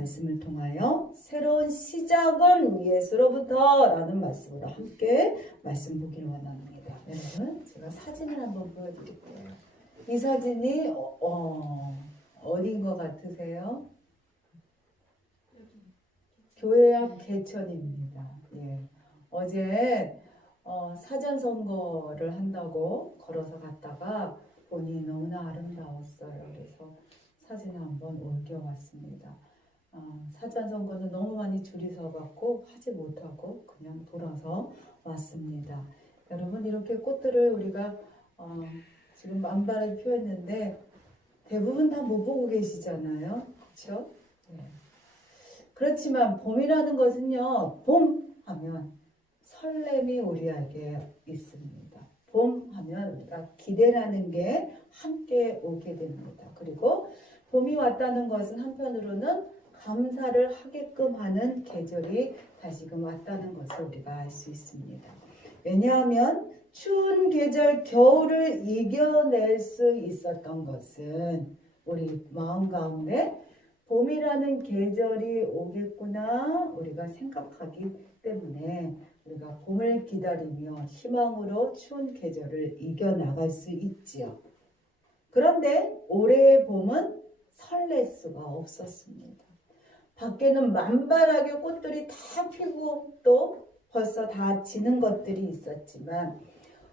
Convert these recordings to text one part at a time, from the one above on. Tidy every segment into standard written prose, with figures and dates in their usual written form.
말씀을 통하여 새로운 시작은 예수로부터 라는 말씀으로 함께 말씀 보기를 원합니다. 여러분, 제가 사진을 한번 보여드릴게요. 이 사진이 어디인 것 같으세요? 교회 앞 개천입니다. 예. 어제 사전 선거를 한다고 걸어서 갔다가 보니 너무나 아름다웠어요. 그래서 사진을 한번 옮겨왔습니다. 사전 선거는 너무 많이 줄이 서갖고 하지 못하고 그냥 돌아서 왔습니다. 여러분, 이렇게 꽃들을 우리가 지금 만발을 피웠는데 대부분 다 못 보고 계시잖아요. 그렇죠? 네. 그렇지만 봄이라는 것은요, 봄 하면 설렘이 우리에게 있습니다. 봄 하면 우리가 기대라는 게 함께 오게 됩니다. 그리고 봄이 왔다는 것은 한편으로는 감사를 하게끔 하는 계절이 다시금 왔다는 것을 우리가 알 수 있습니다. 왜냐하면 추운 계절 겨울을 이겨낼 수 있었던 것은 우리 마음 가운데 봄이라는 계절이 오겠구나 우리가 생각하기 때문에 우리가 봄을 기다리며 희망으로 추운 계절을 이겨나갈 수 있지요. 그런데 올해의 봄은 설렐 수가 없었습니다. 밖에는 만발하게 꽃들이 다 피고 또 벌써 다 지는 것들이 있었지만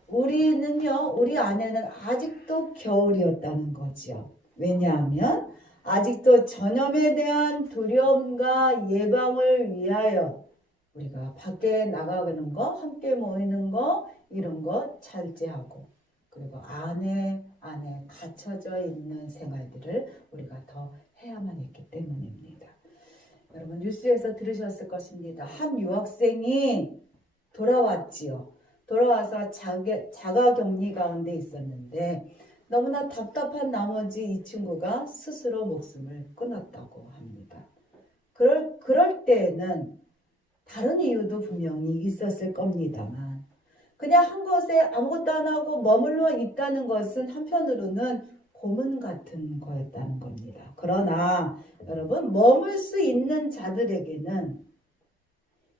우리는요, 우리 안에는 아직도 겨울이었다는 거죠. 왜냐하면 아직도 전염에 대한 두려움과 예방을 위하여 우리가 밖에 나가는 거, 함께 모이는 거, 이런 거 절제하고 그리고 안에 갇혀져 있는 생활들을 우리가 더 해야만 했기 때문입니다. 여러분 뉴스에서 들으셨을 것입니다. 한 유학생이 돌아왔지요. 돌아와서 자가격리 가운데 있었는데 너무나 답답한 나머지 이 친구가 스스로 목숨을 끊었다고 합니다. 그럴 때에는 다른 이유도 분명히 있었을 겁니다만 그냥 한 곳에 아무것도 안 하고 머물러 있다는 것은 한편으로는 고문 같은 거였다는 겁니다. 그러나 여러분 머물 수 있는 자들에게는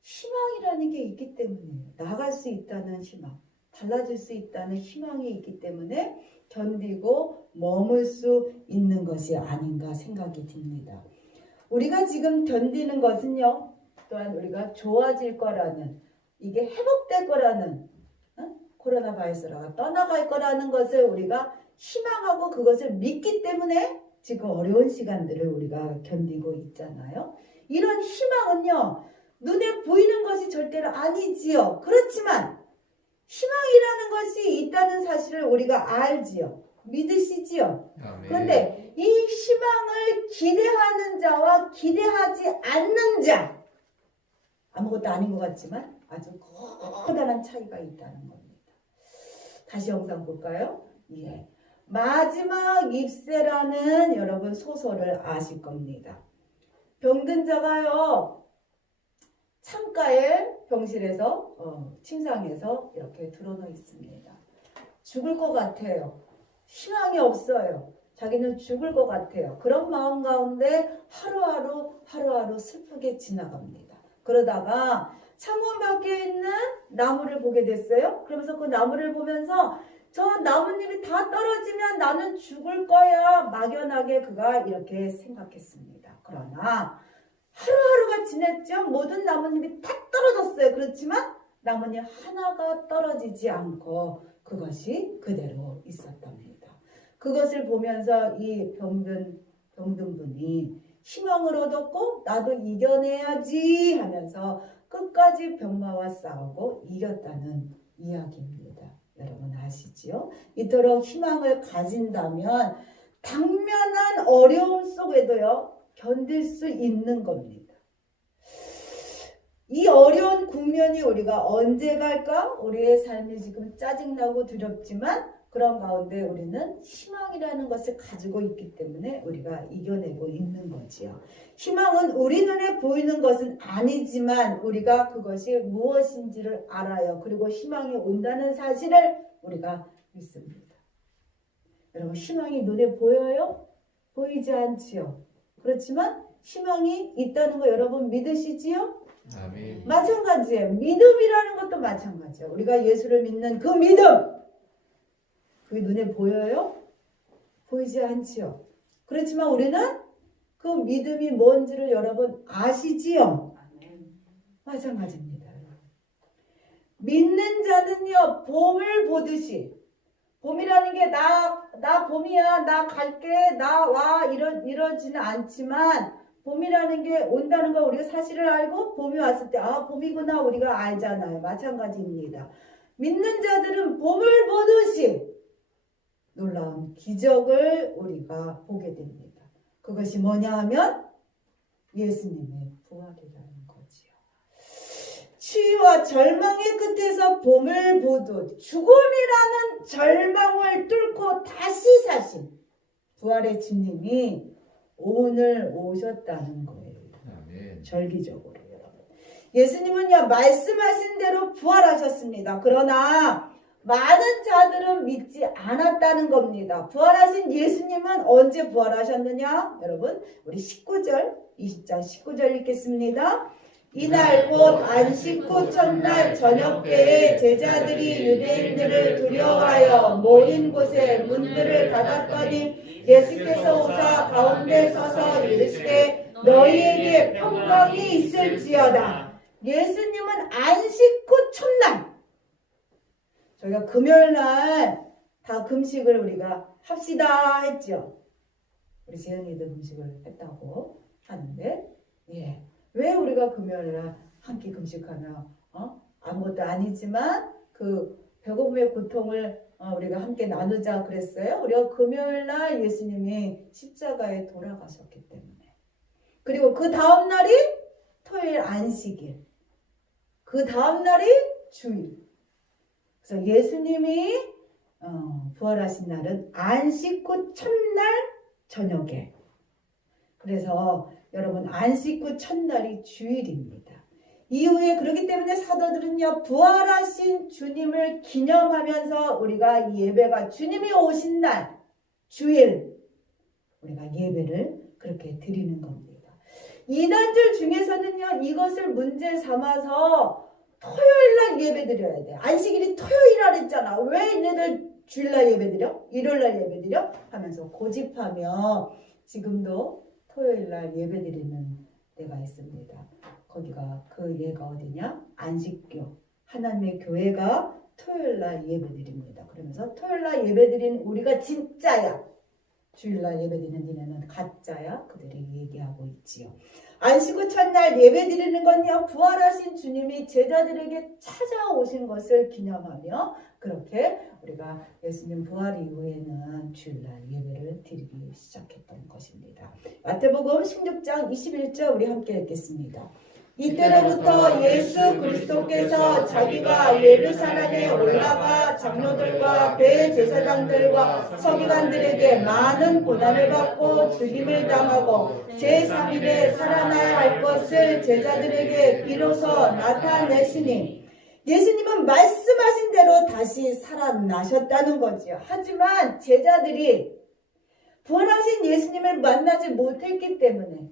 희망이라는 게 있기 때문에 나아갈 수 있다는 희망, 달라질 수 있다는 희망이 있기 때문에 견디고 머물 수 있는 것이 아닌가 생각이 듭니다. 우리가 지금 견디는 것은요, 또한 우리가 좋아질 거라는, 이게 회복될 거라는, 코로나 바이러스가 떠나갈 거라는 것을 우리가 희망하고 그것을 믿기 때문에 지금 어려운 시간들을 우리가 견디고 있잖아요. 이런 희망은요, 눈에 보이는 것이 절대로 아니지요. 그렇지만 희망이라는 것이 있다는 사실을 우리가 알지요. 믿으시지요. 그런데 이 희망을 기대하는 자와 기대하지 않는 자, 아무것도 아닌 것 같지만 아주 커다란 차이가 있다는 겁니다. 다시 영상 볼까요? 예. 마지막 입새라는 여러분 소설을 아실 겁니다. 병든 자가요, 창가에 병실에서 침상에서 이렇게 드러누워 있습니다. 죽을 것 같아요. 희망이 없어요. 자기는 죽을 것 같아요. 그런 마음 가운데 하루하루 슬프게 지나갑니다. 그러다가 창문 밖에 있는 나무를 보게 됐어요. 그러면서 그 나무를 보면서 저 나뭇잎이 다 떨어지면 나는 죽을 거야. 막연하게 그가 이렇게 생각했습니다. 그러나 하루하루가 지났죠. 모든 나뭇잎이 다 떨어졌어요. 그렇지만 나뭇잎 하나가 떨어지지 않고 그것이 그대로 있었답니다. 그것을 보면서 이 병든 분이 희망을 얻었고 나도 이겨내야지 하면서 끝까지 병마와 싸우고 이겼다는 이야기입니다. 여러분 아시지요? 이토록 희망을 가진다면 당면한 어려움 속에도요, 견딜 수 있는 겁니다. 이 어려운 국면이 우리가 언제 갈까? 우리의 삶이 지금 짜증나고 두렵지만 그런 가운데 우리는 희망이라는 것을 가지고 있기 때문에 우리가 이겨내고 있는 거지요. 희망은 우리 눈에 보이는 것은 아니지만 우리가 그것이 무엇인지를 알아요. 그리고 희망이 온다는 사실을 우리가 믿습니다. 여러분 희망이 눈에 보여요? 보이지 않지요. 그렇지만 희망이 있다는 거 여러분 믿으시지요? 아멘. 마찬가지예요. 믿음이라는 것도 마찬가지예요. 우리가 예수를 믿는 그 믿음, 그게 눈에 보여요? 보이지 않지요. 그렇지만 우리는 그 믿음이 뭔지를 여러분 아시지요? 마찬가지입니다. 믿는 자는요, 봄을 보듯이, 봄이라는 게 나 봄이야, 나 갈게, 나 와, 이러지는 않지만, 봄이라는 게 온다는 걸 우리가 사실을 알고, 봄이 왔을 때, 아, 봄이구나, 우리가 알잖아요. 마찬가지입니다. 믿는 자들은 봄을 보듯이 놀라운 기적을 우리가 보게 됩니다. 그것이 뭐냐 하면, 예수님의 부활이라는 거지요. 추위와 절망의 끝에서 봄을 보듯 죽음이라는 절망을 뚫고 다시 사신 부활의 주님이 오늘 오셨다는 거예요. 아멘. 절기적으로 여러분. 예수님은요, 말씀하신 대로 부활하셨습니다. 그러나 많은 자들은 믿지 않았다는 겁니다. 부활하신 예수님은 언제 부활하셨느냐? 여러분, 우리 19절, 20장 19절 읽겠습니다. 이날 곧 안식 후 첫날 저녁때에 제자들이 유대인들을 두려워하여 모인 곳에 문들을 닫았더니 예수께서 오사 가운데 서서 이르시되 너희에게 평강이 있을지어다. 예수님은 안식 후 첫날, 저희가 금요일날 다 금식을 우리가 합시다 했죠. 우리 재현이도 금식을 했다고 하는데, 예. 왜 우리가 금요일날 한 끼 금식하나? 아무것도 아니지만 그 배고픔의 고통을 우리가 함께 나누자 그랬어요. 우리가 금요일날 예수님이 십자가에 돌아가셨기 때문에. 그리고 그 다음 날이 토요일 안식일. 그 다음 날이 주일. 그래서 예수님이 부활하신 날은 안식 후 첫날 저녁에. 그래서 여러분 안식 후 첫날이 주일입니다. 이후에 그렇기 때문에 사도들은요, 부활하신 주님을 기념하면서 우리가 이 예배가 주님이 오신 날 주일 우리가 예배를 그렇게 드리는 겁니다. 이단절 중에서는요, 이것을 문제 삼아서 토요일날 예배 드려야 돼. 안식일이 토요일이라 했잖아. 왜 얘네들 주일날 예배 드려? 일요일날 예배 드려? 하면서 고집하며 지금도 토요일날 예배 드리는 데가 있습니다. 거기가 그 예가 어디냐? 안식교. 하나님의 교회가 토요일날 예배 드립니다. 그러면서 토요일날 예배 드리는 우리가 진짜야. 주일날 예배 드리는 니네는 가짜야. 그들이 얘기하고 있지요. 안식 후 첫날 예배 드리는 건요, 부활하신 주님이 제자들에게 찾아오신 것을 기념하며 그렇게 우리가 예수님 부활 이후에는 주일날 예배를 드리기 시작했던 것입니다. 마태복음 16장 21절 우리 함께 읽겠습니다. 이때로부터 예수 그리스도께서 자기가 예루살렘에 올라가 장로들과 대제사장들과 서기관들에게 많은 고난을 받고 죽임을 당하고 제3일에 살아나야 할 것을 제자들에게 비로소 나타내시니, 예수님은 말씀하신 대로 다시 살아나셨다는 거지요. 하지만 제자들이 부활하신 예수님을 만나지 못했기 때문에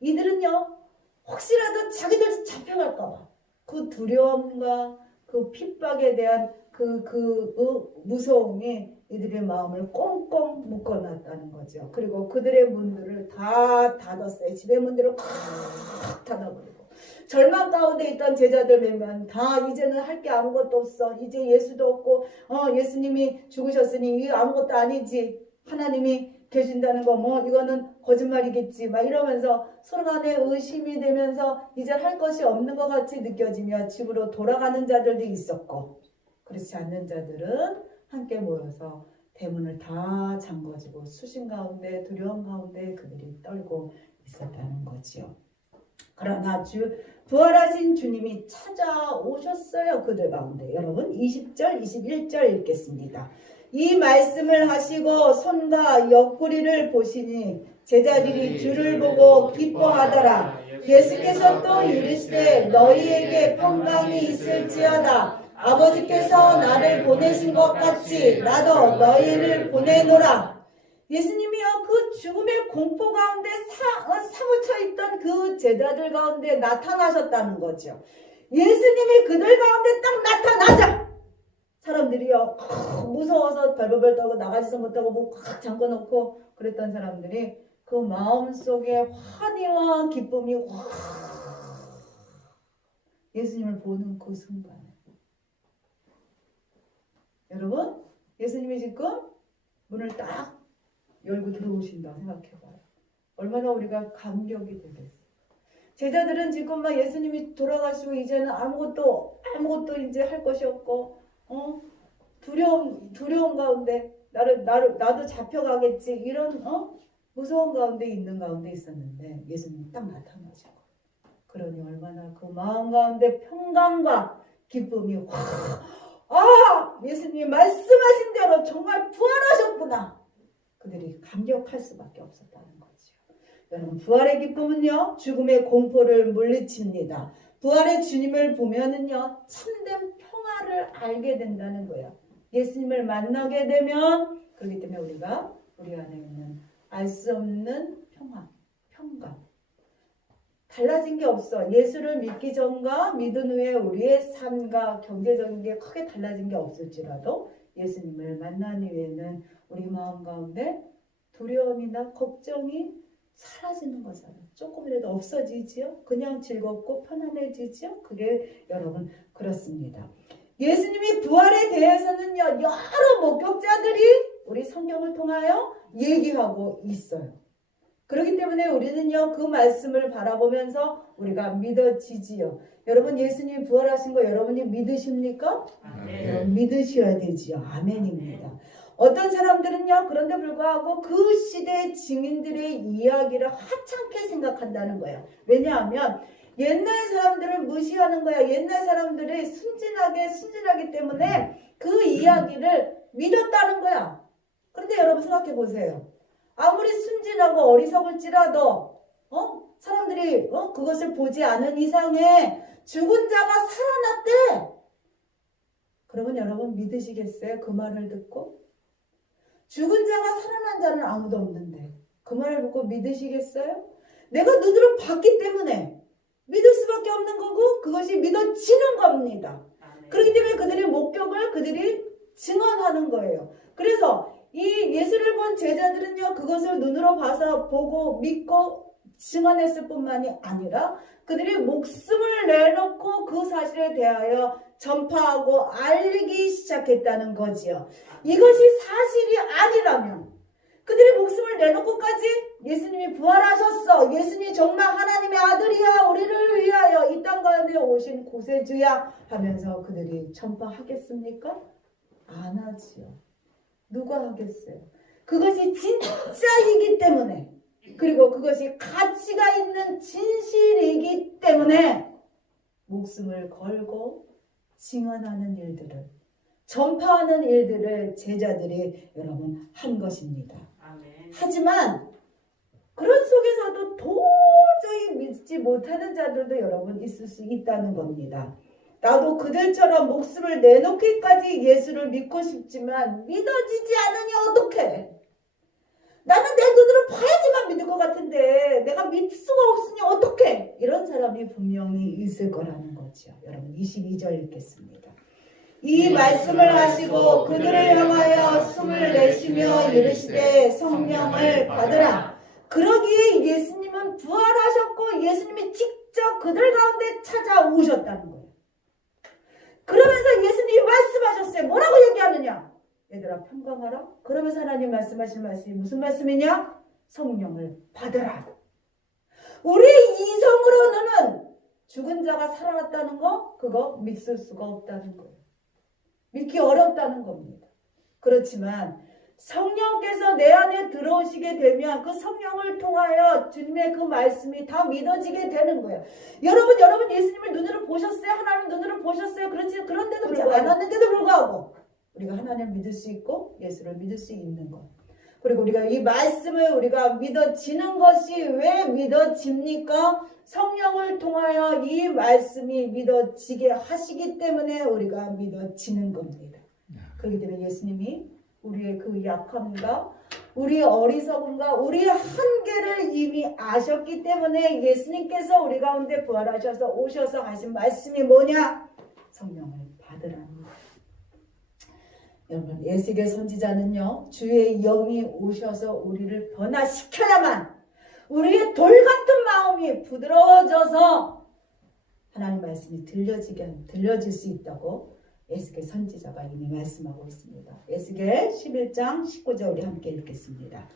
이들은요, 혹시라도 자기들 잡혀갈까봐 그 두려움과 그 핍박에 대한 그 무서움이 이들의 마음을 꽁꽁 묶어놨다는 거죠. 그리고 그들의 문들을 다 닫았어요. 집의 문들을 콱 닫아버리고, 절망 가운데 있던 제자들 몇몇 다 이제는 할 게 아무것도 없어. 이제 예수도 없고 예수님이 죽으셨으니 이거 아무것도 아니지. 하나님이 계신다는 거 뭐 이거는 거짓말이겠지 막 이러면서 서로 간에 의심이 되면서 이제 할 것이 없는 것 같이 느껴지며 집으로 돌아가는 자들도 있었고, 그렇지 않는 자들은 함께 모여서 대문을 다 잠궈지고 수심 가운데 두려움 가운데 그들이 떨고 있었다는 거지요. 그러나 부활하신 주님이 찾아오셨어요. 그들 가운데. 여러분 20절 21절 읽겠습니다. 이 말씀을 하시고 손과 옆구리를 보시니 제자들이 주를 보고 기뻐하더라. 예수께서 또 이르시되 너희에게 평강이 있을지어다. 아버지께서 나를 보내신 것 같이 나도 너희를 보내노라. 예수님이요, 그 죽음의 공포 가운데 사무쳐 있던 그 제자들 가운데 나타나셨다는 거죠. 예수님이 그들 가운데 딱 나타나자 사람들이요 무서워서 벌벌벌 떨고 나가지도 못하고 뭐 꽉 잠궈놓고 그랬던 사람들이 그 마음속에 환희와 기쁨이 확 예수님을 보는 그 순간에 여러분 예수님이 지금 문을 딱 열고 들어오신다 생각해봐요. 얼마나 우리가 감격이 되겠어요. 제자들은 지금 막 예수님이 돌아가시고 이제는 아무것도 이제 할 것이 없고 두려움 가운데 나도 잡혀가겠지 이런 무서운 가운데 있는 가운데 있었는데 예수님이 딱 나타나시고 그러니 얼마나 그 마음 가운데 평강과 기쁨이 예수님이 말씀하신 대로 정말 부활하셨구나. 그들이 감격할 수밖에 없었다는 거죠. 여러분 부활의 기쁨은요 죽음의 공포를 물리칩니다. 부활의 주님을 보면은요 참된 평화를 알게 된다는 거예요. 예수님을 만나게 되면 그렇기 때문에 우리가 우리 안에 있는 알 수 없는 평강 달라진 게 없어. 예수를 믿기 전과 믿은 후에 우리의 삶과 경제적인 게 크게 달라진 게 없을지라도 예수님을 만난 이후에는 우리 마음 가운데 두려움이나 걱정이 사라지는 거잖아요. 조금이라도 없어지지요. 그냥 즐겁고 편안해지지요. 그게 여러분 그렇습니다. 예수님이 부활에 대해서는요 여러 목격자들이 우리 성경을 통하여 얘기하고 있어요. 그렇기 때문에 우리는요 그 말씀을 바라보면서 우리가 믿어지지요. 여러분 예수님이 부활하신 거 여러분이 믿으십니까? 아멘. 믿으셔야 되지요. 아멘입니다. 어떤 사람들은요 그런데 불구하고 그 시대 증인들의 이야기를 하찮게 생각한다는 거예요. 왜냐하면 옛날 사람들을 무시하는 거야. 옛날 사람들이 순진하기 때문에 그 이야기를 믿었다는 거야. 그런데 여러분 생각해 보세요. 아무리 순진하고 어리석을지라도 사람들이 그것을 보지 않은 이상에 죽은 자가 살아났대. 그러면 여러분 믿으시겠어요? 그 말을 듣고? 죽은 자가 살아난 자는 아무도 없는데 그 말을 듣고 믿으시겠어요? 내가 눈으로 봤기 때문에 믿을 수밖에 없는 거고 그것이 믿어지는 겁니다. 그렇기 때문에 그들의 목격을 그들이 증언하는 거예요. 그래서 이 예수를 본 제자들은요 그것을 눈으로 봐서 보고 믿고 증언했을 뿐만이 아니라 그들이 목숨을 내놓고 그 사실에 대하여 전파하고 알리기 시작했다는 거지요. 이것이 사실이 아니라면 그들이 목숨을 내놓고까지 예수님이 부활하셨어. 예수님이 정말 하나님의 아들이야. 우리를 위하여 이 땅 가운데 오신 구세주야 하면서 그들이 전파하겠습니까? 안 하지요. 누가 하겠어요? 그것이 진짜이기 때문에 그리고 그것이 가치가 있는 진실이기 때문에 목숨을 걸고 증언하는 일들을 전파하는 일들을 제자들이 여러분 한 것입니다. 아멘. 하지만 그런 속에서도 도저히 믿지 못하는 자들도 여러분 있을 수 있다는 겁니다. 나도 그들처럼 목숨을 내놓기까지 예수를 믿고 싶지만 믿어지지 않으니 어떡해? 나는 내 눈으로 봐야지만 믿을 것 같은데 내가 믿을 수가 없으니 어떡해? 이런 사람이 분명히 있을 거라는 거죠. 여러분 22절 읽겠습니다. 이 말씀을 하시고 그들을 향하여 숨을 내쉬며 이르시되 성령을 받으라. 그러기에 예수님은 부활하셨고 예수님이 직접 그들 가운데 찾아오셨다는 거예요. 그러면서 예수님이 말씀하셨어요. 뭐라고 얘기하느냐? 얘들아 평강하라. 그러면서 하나님 말씀하신 말씀이 무슨 말씀이냐? 성령을 받으라. 우리의 이성으로는 죽은 자가 살아났다는 거 그거 믿을 수가 없다는 거예요. 믿기 어렵다는 겁니다. 그렇지만 성령께서 내 안에 들어오시게 되면 그 성령을 통하여 주님의 그 말씀이 다 믿어지게 되는 거예요. 여러분 예수님을 눈으로 보셨어요? 하나님 눈으로 보셨어요? 그런데도 불구하고 않았는데도 불구하고 우리가 하나님을 믿을 수 있고 예수를 믿을 수 있는 것. 그리고 우리가 이 말씀을 우리가 믿어지는 것이 왜 믿어집니까? 성령을 통하여 이 말씀이 믿어지게 하시기 때문에 우리가 믿어지는 겁니다. 그렇기 때문에 예수님이 우리의 그 약함과 우리 어리석음과 우리 한계를 이미 아셨기 때문에 예수님께서 우리 가운데 부활하셔서 오셔서 하신 말씀이 뭐냐? 성령을 받으라는 거예요. 여러분, 에스겔 선지자는요, 주의 영이 오셔서 우리를 변화시켜야만 우리의 돌 같은 마음이 부드러워져서 하나님 말씀이 들려질 수 있다고 에스겔 선지자가 이미 말씀하고 있습니다. 에스겔 11장 19절 우리 함께 읽겠습니다.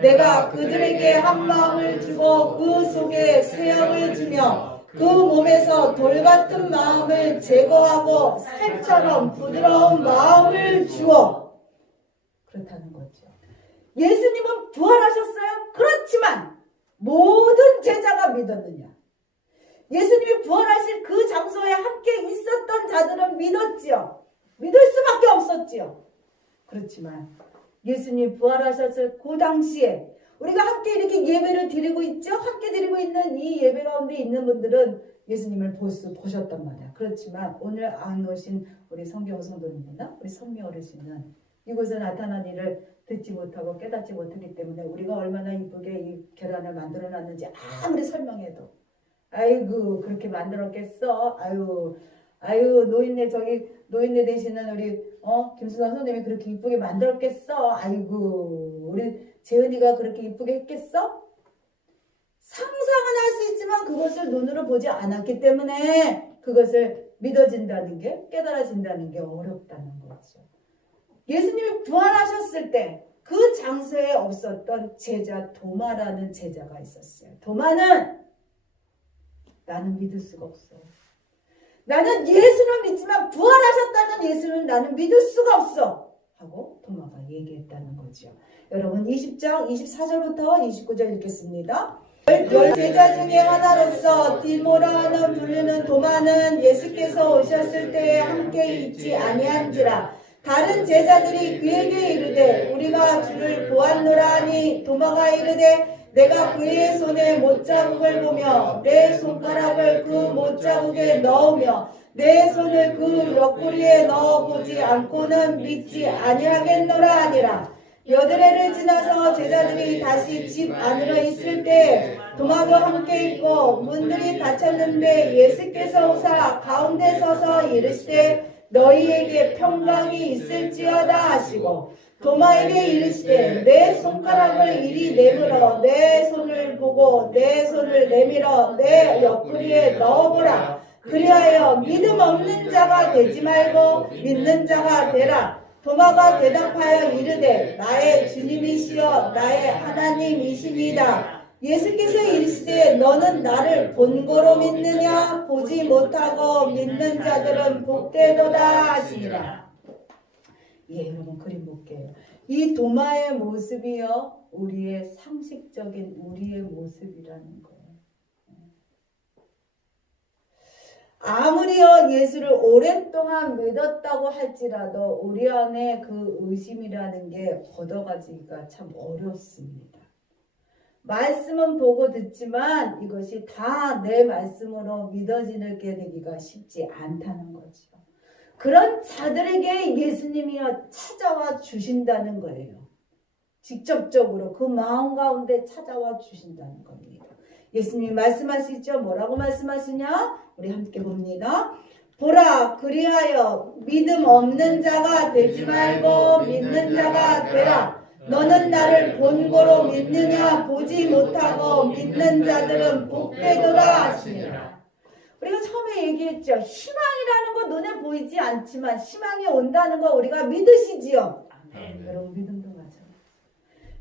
내가 그들에게 한 마음을 주고 그 속에 새 영을 주며 그 몸에서 돌 같은 마음을 제거하고 살처럼 부드러운 마음을 주어. 그렇다는 거죠. 예수님은 부활하셨어요? 그렇지만 모든 제자가 믿었느냐? 예수님이 부활하실 그 장소에 함께 있었던 자들은 믿었지요. 믿을 수밖에 없었지요. 그렇지만 예수님 부활하셨을 그 당시에 우리가 함께 이렇게 예배를 드리고 있죠. 함께 드리고 있는 이 예배 가운데 있는 분들은 예수님을 보셨단 말이야. 그렇지만 오늘 안 오신 우리 성경 성도님이나 우리 선미 어르신은 이곳에 나타난 일을 듣지 못하고 깨닫지 못하기 때문에 우리가 얼마나 이쁘게 이 계란을 만들어 놨는지 아무리 설명해도 아이고 그렇게 만들었겠어. 아유 노인네 되시는 우리 김수남 선생님이 그렇게 이쁘게 만들었겠어. 아이고 우리 재은이가 그렇게 이쁘게 했겠어? 상상은 할 수 있지만 그것을 눈으로 보지 않았기 때문에 그것을 믿어진다는 게 깨달아진다는 게 어렵다는 거죠. 예수님이 부활하셨을 때 그 장소에 없었던 제자 도마라는 제자가 있었어요. 도마는 나는 믿을 수가 없어. 나는 예수는 믿지만 부활하셨다는 예수는 나는 믿을 수가 없어. 하고 도마가 얘기했다는 거죠. 여러분 20장 24절부터 29절 읽겠습니다. 열 제자 중에 하나로서 디모라는 부르는 도마는 예수께서 오셨을 때에 함께 있지 아니한지라. 다른 제자들이 그에게 이르되 우리가 주를 보았노라 하니 도마가 이르되 내가 그의 손에 못자국을 보며 내 손가락을 그 못자국에 넣으며 내 손을 그 옆구리에 넣어보지 않고는 믿지 아니하겠노라 하니라. 여드레를 지나서 제자들이 다시 집 안으로 있을 때 도마도 함께 있고 문들이 닫혔는데 예수께서 오사 가운데 서서 이르시되 너희에게 평강이 있을지어다 하시고 도마에게 이르시되 내 손가락을 이리 내밀어 내 손을 보고 내 손을 내밀어 내 옆구리에 넣어보라. 그리하여 믿음 없는 자가 되지 말고 믿는 자가 되라. 도마가 대답하여 이르되 나의 주님이시여 나의 하나님이시니이다. 예수께서 이르시되 너는 나를 본고로 믿느냐? 보지 못하고 믿는 자들은 복되도다 하시니라. 예, 여러분 그림 볼게요. 이 도마의 모습이요 우리의 상식적인 우리의 모습이라는 거예요. 아무리요 예수를 오랫동안 믿었다고 할지라도 우리 안에 그 의심이라는 게 걷어가지기가 참 어렵습니다. 말씀은 보고 듣지만 이것이 다 내 말씀으로 믿어지게 되기가 쉽지 않다는 거죠. 그런 자들에게 예수님이요 찾아와 주신다는 거예요. 직접적으로 그 마음 가운데 찾아와 주신다는 겁니다. 예수님이 말씀하시죠. 뭐라고 말씀하시냐? 우리 함께 봅니다. 보라 그리하여 믿음 없는 자가 되지 말고 믿는 자가 되라. 너는 나를 본고로 믿느냐? 보지 못하고 믿는 자들은 복되도다 하시니라. 우리가 처음에 얘기했죠. 희망이라는 거 눈에 보이지 않지만 희망이 온다는 거 우리가 믿으시지요. 여러분 믿음도 마찬가지예요.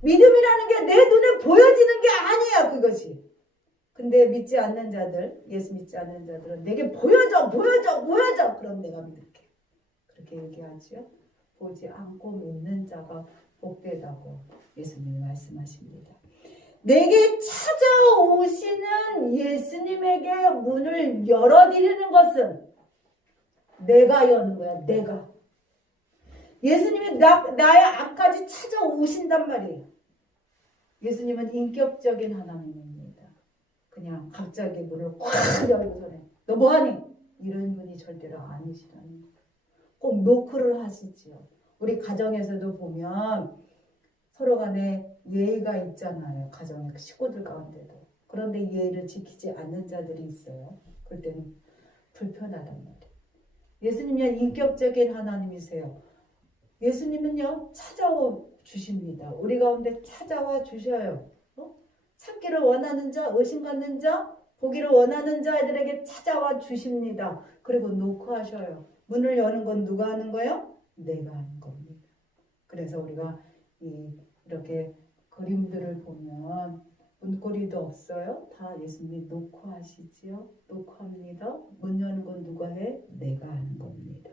믿음이라는 게 내 눈에 보여지는 게 아니야 그것이. 근데 믿지 않는 자들, 예수 믿지 않는 자들은 내게 보여줘. 그럼 내가 믿을게. 그렇게 얘기하죠. 보지 않고 믿는 자가 복되다고 예수님이 말씀하십니다. 내게 찾아오시는 예수님에게 문을 열어드리는 것은 내가 여는 거야. 내가. 예수님이 나의 앞까지 찾아오신단 말이에요. 예수님은 인격적인 하나님입니다. 그냥 갑자기 문을 꽉 열고서는 너 뭐하니? 이런 분이 절대로 아니시라는 거예요. 꼭 노크를 하시지요. 우리 가정에서도 보면 서로 간에 예의가 있잖아요. 가정의 식구들 가운데도. 그런데 예의를 지키지 않는 자들이 있어요. 그럴 때는 불편하단 말이에요. 예수님은요, 인격적인 하나님이세요. 예수님은요, 찾아와 주십니다. 우리 가운데 찾아와 주셔요. 찾기를 원하는 자, 의심 갖는 자, 보기를 원하는 자들에게 찾아와 주십니다. 그리고 노크하셔요. 문을 여는 건 누가 하는 거예요? 내가 하는 겁니다. 그래서 우리가 이렇게 그림들을 보면 문고리도 없어요. 다 예수님이 노크하시지요. 노크합니다. 문 여는 건 누가 해? 내가 하는 겁니다.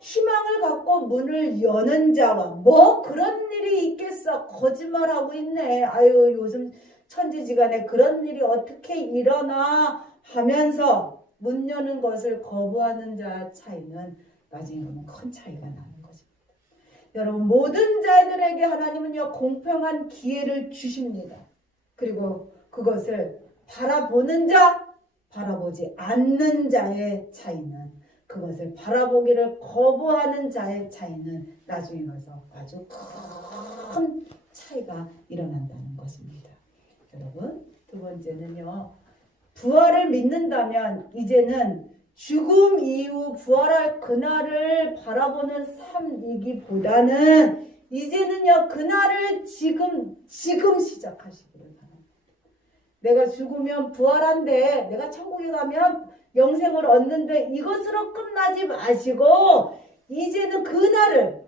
희망을 갖고 문을 여는 자와 뭐 그런 일이 있겠어. 거짓말하고 있네. 아유 요즘 천지지간에 그런 일이 어떻게 일어나 하면서 문 여는 것을 거부하는 자 차이는 나중에 보면 큰 차이가 나는 것입니다. 여러분 모든 자들에게 하나님은요 공평한 기회를 주십니다. 그리고 그것을 바라보는 자, 바라보지 않는 자의 차이는 그것을 바라보기를 거부하는 자의 차이는 나중에 가서 아주 큰 차이가 일어난다는 것입니다. 여러분 두 번째는요. 부활을 믿는다면 이제는 죽음 이후 부활할 그날을 바라보는 삶이기보다는 이제는요 그날을 지금 시작하시기를 바랍니다. 내가 죽으면 부활한데 내가 천국에 가면 영생을 얻는데 이것으로 끝나지 마시고 이제는 그날을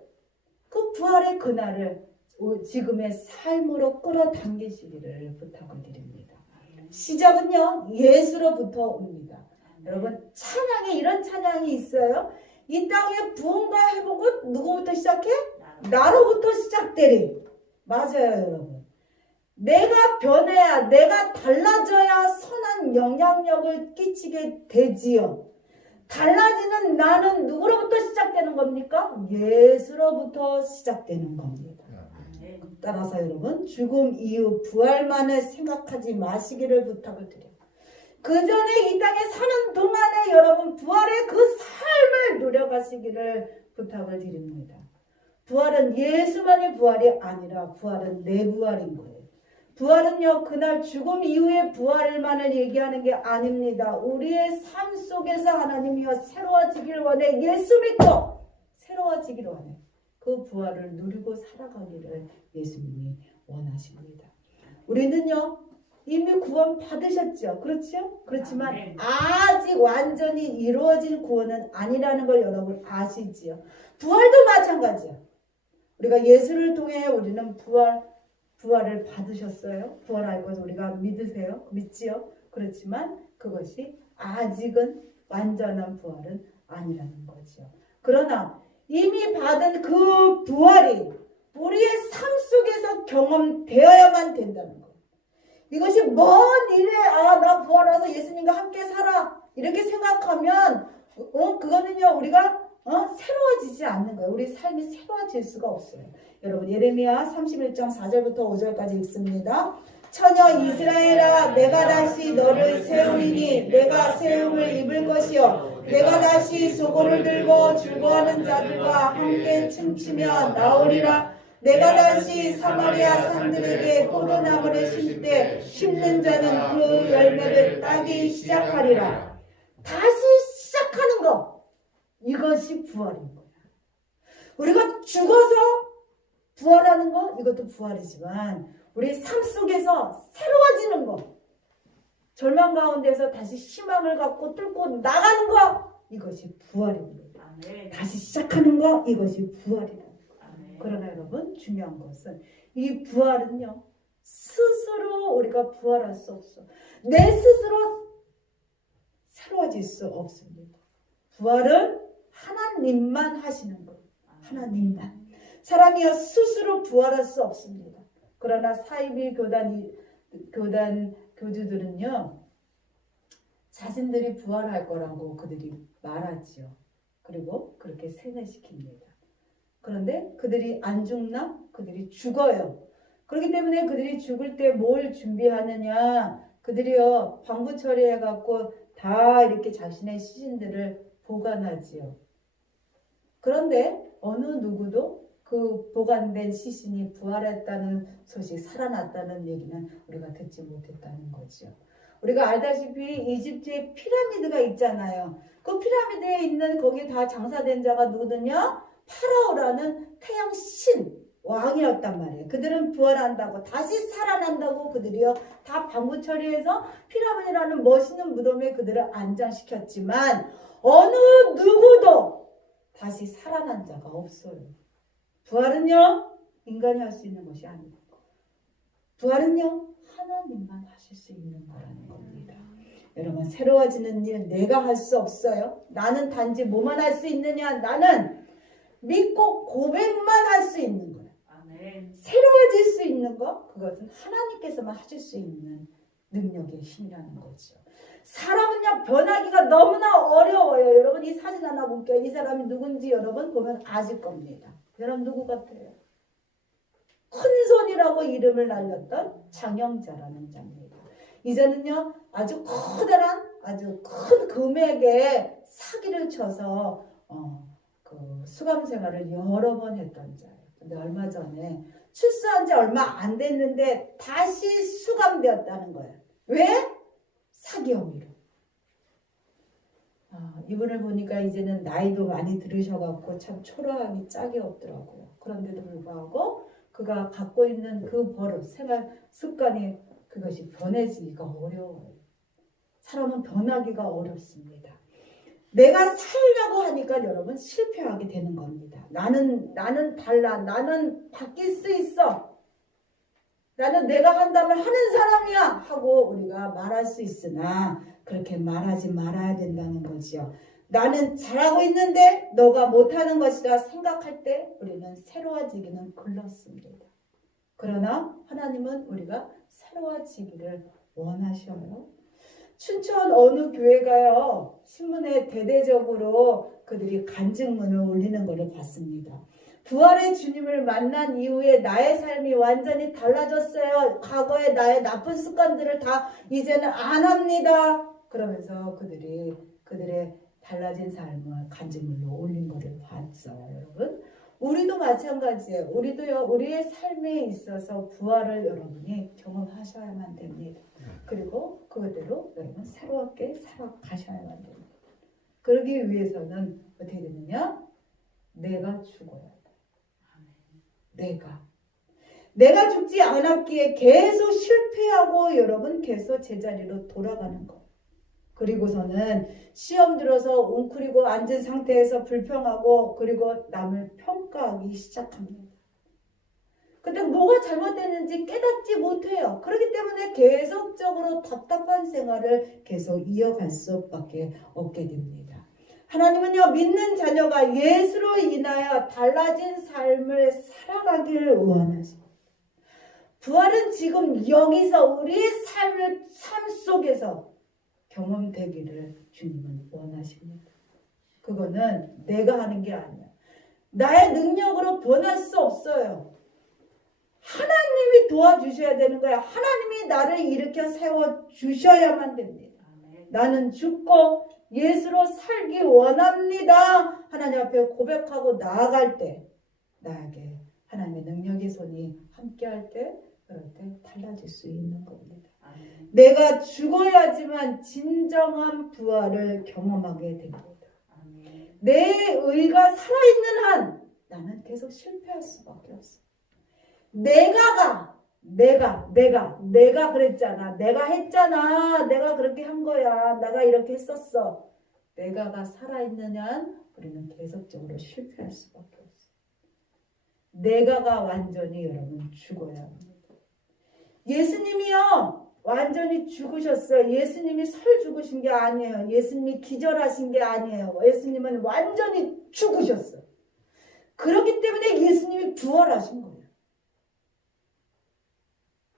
그 부활의 그날을 지금의 삶으로 끌어당기시기를 부탁을 드립니다. 시작은요 예수로부터 옵니다. 여러분 찬양에 이런 찬양이 있어요. 이 땅의 부흥과 회복은 누구부터 시작해? 나로부터 시작되리. 맞아요 여러분. 내가 변해야 내가 달라져야 선한 영향력을 끼치게 되지요. 달라지는 나는 누구로부터 시작되는 겁니까? 예수로부터 시작되는 겁니다. 따라서 여러분 죽음 이후 부활만을 생각하지 마시기를 부탁을 드려요. 그 전에 이 땅에 사는 동안에 여러분 부활의 그 삶을 누려가시기를 부탁을 드립니다. 부활은 예수만의 부활이 아니라 부활은 내 부활인 거예요. 부활은요 그날 죽음 이후의 부활만을 얘기하는 게 아닙니다. 우리의 삶 속에서 하나님이여 새로워지길 원해. 예수 믿고 새로워지길 원해. 그 부활을 누리고 살아가기를 예수님이 원하십니다. 우리는요 이미 구원 받으셨죠. 그렇죠? 그렇지만 아직 완전히 이루어진 구원은 아니라는 걸 여러분 아시지요. 부활도 마찬가지야. 우리가 예수를 통해 우리는 부활을 받으셨어요. 부활할 것을 우리가 믿으세요? 믿지요? 그렇지만 그것이 아직은 완전한 부활은 아니라는 거죠. 그러나 이미 받은 그 부활이 우리의 삶 속에서 경험되어야만 된다는 거예요. 이것이 먼 일에 나 부활해서 예수님과 함께 살아 이렇게 생각하면 그거는요 우리가 새로워지지 않는 거예요. 우리 삶이 새로워질 수가 없어요. 여러분 예레미야 31장 4절부터 5절까지 읽습니다. 처녀 이스라엘아 내가 다시 너를 세우리니 내가 세움을 입을 것이요 내가 다시 소고를 들고 즐거워하는 자들과 함께 춤추며 나오리라. 내가 다시 사마리아 산들에게 포도나무를 심되 심는 자는 그 열매를 따기 시작하리라. 다시 시작하는 거 이것이 부활인 거야. 우리가 죽어서 부활하는 거 이것도 부활이지만 우리 삶 속에서 새로워지는 거 절망 가운데서 다시 희망을 갖고 뚫고 나가는 거 이것이 부활입니다. 다시 시작하는 거 이것이 부활이다. 그러나 여러분 중요한 것은 이 부활은요 스스로 우리가 부활할 수 없어. 내 스스로 새로워질 수 없습니다. 부활은 하나님만 하시는 거예요. 하나님만. 사람이요 스스로 부활할 수 없습니다. 그러나 사이비 교단 교주들은요 자신들이 부활할 거라고 그들이 말하지요. 그리고 그렇게 세뇌시킵니다. 그런데 그들이 안 죽나? 그들이 죽어요. 그렇기 때문에 그들이 죽을 때 뭘 준비하느냐? 그들이요 방부 처리해갖고 다 이렇게 자신의 시신들을 보관하지요. 그런데 어느 누구도 그 그 보관된 시신이 부활했다는 소식, 살아났다는 얘기는 우리가 듣지 못했다는 거죠. 우리가 알다시피 이집트에 피라미드가 있잖아요. 그 피라미드에 있는 거기 다 장사된 자가 누구느냐? 파라오라는 태양 신 왕이었단 말이에요. 그들은 부활한다고 다시 살아난다고 그들이요 다 방부 처리해서 피라미드라는 멋있는 무덤에 그들을 안장시켰지만 어느 누구도 다시 살아난 자가 없어요. 부활은요 인간이 할 수 있는 것이 아니고 부활은요 하나님만 하실 수 있는 거라는 겁니다. 여러분 새로워지는 일 내가 할 수 없어요. 나는 단지 뭐만 할 수 있느냐? 나는 믿고 고백만 할 수 있는 거예요. 아멘. 새로워질 수 있는 것 그것은 하나님께서만 하실 수 있는 능력의 힘이라는 거죠. 사람은요 변하기가 너무나 어려워요. 여러분 이 사진 하나 볼게요. 이 사람이 누군지 여러분 보면 아실 겁니다. 여러분 누구 같아요? 큰손이라고 이름을 날렸던 장영자라는 자입니다. 이제는요 아주 커다란 아주 큰 금액의 사기를 쳐서 그 수감 생활을 여러 번 했던 자예요. 근데 얼마 전에 출소한 지 얼마 안 됐는데 다시 수감되었다는 거예요. 왜? 사기 혐의로. 이분을 보니까 이제는 나이도 많이 들으셔갖고 참 초라하기 짝이 없더라고요. 그런데도 불구하고 그가 갖고 있는 그 버릇, 생활 습관이 그것이 변해지기가 어려워요. 사람은 변하기가 어렵습니다. 내가 살려고 하니까 여러분 실패하게 되는 겁니다. 나는 달라. 나는 바뀔 수 있어. 나는 내가 한다면 하는 사람이야 하고 우리가 말할 수 있으나 그렇게 말하지 말아야 된다는 거지요. 나는 잘하고 있는데 너가 못하는 것이라 생각할 때 우리는 새로워지기는 글렀습니다. 그러나 하나님은 우리가 새로워지기를 원하셔요. 춘천 어느 교회가요 신문에 대대적으로 그들이 간증문을 올리는 것을 봤습니다. 부활의 주님을 만난 이후에 나의 삶이 완전히 달라졌어요. 과거의 나의 나쁜 습관들을 다 이제는 안 합니다. 그러면서 그들의 달라진 삶을 간증문으로 올린 것을 봤어요. 여러분 우리도 마찬가지예요. 우리도요 우리의 삶에 있어서 부활을 여러분이 경험하셔야만 됩니다. 그리고 그대로 여러분 새롭게 살아가셔야만 됩니다. 그러기 위해서는 어떻게 되느냐? 내가 죽어야 돼. 내가 죽지 않았기에 계속 실패하고 여러분 계속 제자리로 돌아가는 거. 그리고서는 시험 들어서 웅크리고 앉은 상태에서 불평하고 그리고 남을 평가하기 시작합니다. 근데 뭐가 잘못됐는지 깨닫지 못해요. 그렇기 때문에 계속적으로 답답한 생활을 계속 이어갈 수밖에 없게 됩니다. 하나님은요 믿는 자녀가 예수로 인하여 달라진 삶을 살아가기를 원하십니다. 부활은 지금 여기서 우리의 삶 속에서 경험되기를 주님은 원하십니다. 그거는 내가 하는 게 아니야. 나의 능력으로 변할 수 없어요. 하나님이 도와주셔야 되는 거야. 하나님이 나를 일으켜 세워주셔야만 됩니다. 나는 죽고 예수로 살기 원합니다. 하나님 앞에 고백하고 나아갈 때 나에게 하나님의 능력의 손이 함께할 때 그럴 때 달라질 수 있는 겁니다. 아멘. 내가 죽어야지만 진정한 부활을 경험하게 됩니다. 아멘. 내 의가 살아있는 한 나는 계속 실패할 수밖에 없어. 내가 그랬잖아. 내가 했잖아. 내가 그렇게 한 거야. 내가 이렇게 했었어. 내가가 살아있는 한 우리는 계속적으로 실패할 수밖에 없어. 내가가 완전히 여러분 죽어야 합니다. 예수님이요 완전히 죽으셨어요. 예수님이 설 죽으신 게 아니에요. 예수님이 기절하신 게 아니에요. 예수님은 완전히 죽으셨어요. 그렇기 때문에 예수님이 부활하신 거예요.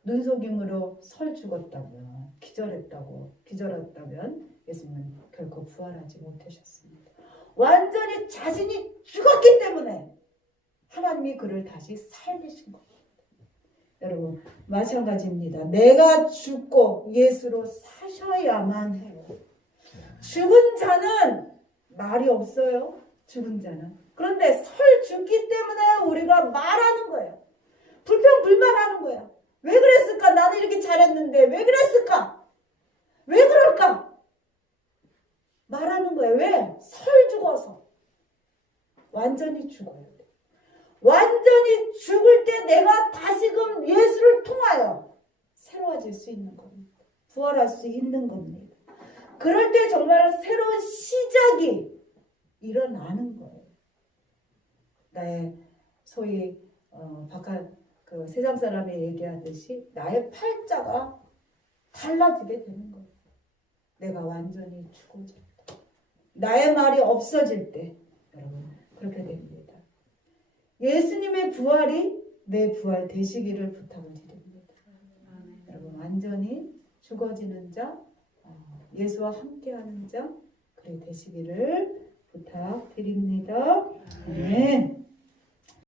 눈속임으로 설 죽었다면 기절했다면 예수님은 결코 부활하지 못하셨습니다. 완전히 자신이 죽었기 때문에 하나님이 그를 다시 살리신 겁니다. 여러분 마찬가지입니다. 내가 죽고 예수로 사셔야만 해요. 죽은 자는 말이 없어요. 죽은 자는. 그런데 설 죽기 때문에 우리가 말하는 거예요. 불평불만하는 거야. 왜 그랬을까? 나는 이렇게 잘했는데 왜 그랬을까? 왜 그럴까? 말하는 거예요. 왜? 설 죽어서. 완전히 죽어야 돼. 완전히 죽을 때 내가 다시금 예수를 통하여 새로워질 수 있는 겁니다. 부활할 수 있는 겁니다. 그럴 때 정말 새로운 시작이 일어나는 거예요. 나의 소위 바깥 그 세상 사람이 얘기하듯이 나의 팔자가 달라지게 되는 거예요. 내가 완전히 죽어질 때, 나의 말이 없어질 때, 여러분 그렇게 됩니다. 예수님의 부활이 내 부활 되시기를 부탁을 드립니다. 여러분 완전히 죽어지는 자, 예수와 함께하는 자 그래 되시기를 부탁드립니다. 아멘.